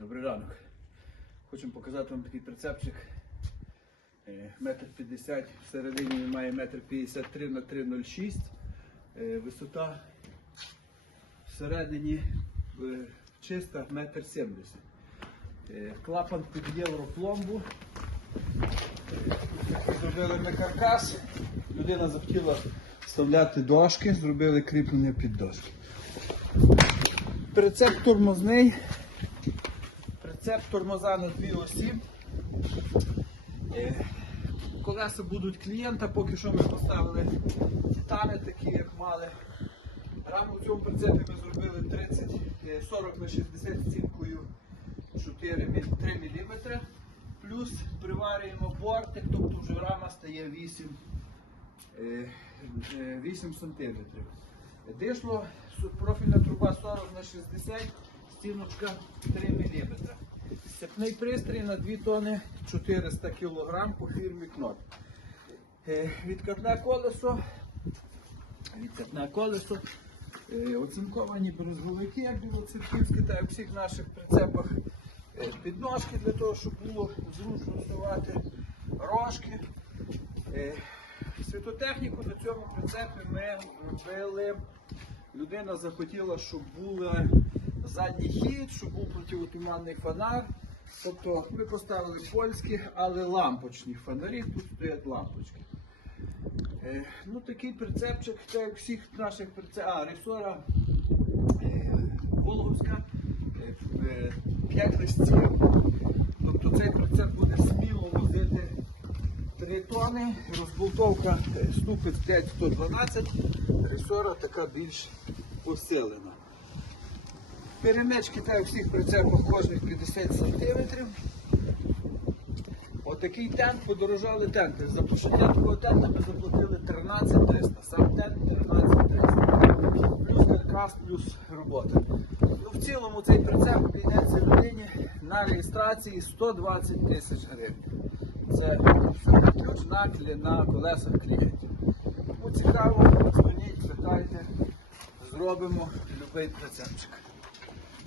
Добрий ранок. Хочемо показати вам такий прицепчик. Е, Метр 50, всередині він має метр 53 на 3,06. Е, Висота всередині е, чиста метр 70. Е, Клапан під європломбу. Зробили ми каркас. Людина захотіла вставляти дошки, зробили кріплення під дошки. Прицеп тормозний. Прицеп тормоза на дві осі. Е, Колеса будуть клієнта, поки що ми поставили титани, такі як мали. Раму в цьому прицепі ми зробили 30, е, 40 на 60 стінкою 4, 3 мм. Плюс приварюємо бортик, тобто вже рама стає 8, е, е, 8 см. Дишло, профільна труба 40 на 60, стіночка 3 мм. Сцепний пристрій на 2 тони 400 кг по фірмі Кнот. Е, Відкатне колесо, відкатне колесо, е, оцинковані брезговики, як білоцерківські, як у всіх наших прицепах. Е, Підножки для того, щоб було зручно вставати, рожки. Світотехніку на цьому прицепі ми робили. Людина захотіла, щоб був задній хід, щоб був противотуманний фонар. Тобто ми поставили польські, але лампочні фонарі, тут стоять лампочки. Е, ну такий прицепчик, так як всіх наших прицепів. А, ресора е, Волговська, 5 листів. Тобто цей прицеп буде сміло возити 3 тони, розбултовка е, ступить 5-112, ресора така більш посилена. Перемички так як всіх прицепах кожних 50 см. Отакий тент подорожали тенти. За пошиття такого тента ми заплатили 13 300. Сам тент 13 300. Плюс каркас, плюс робота. Ну, в цілому цей прицеп обійдеться людині на реєстрації 120 тисяч гривень. Це ключ на, на колесах клієнтів. Кому цікаво, дзвоніть, питайте, зробимо будь-який прицепчик.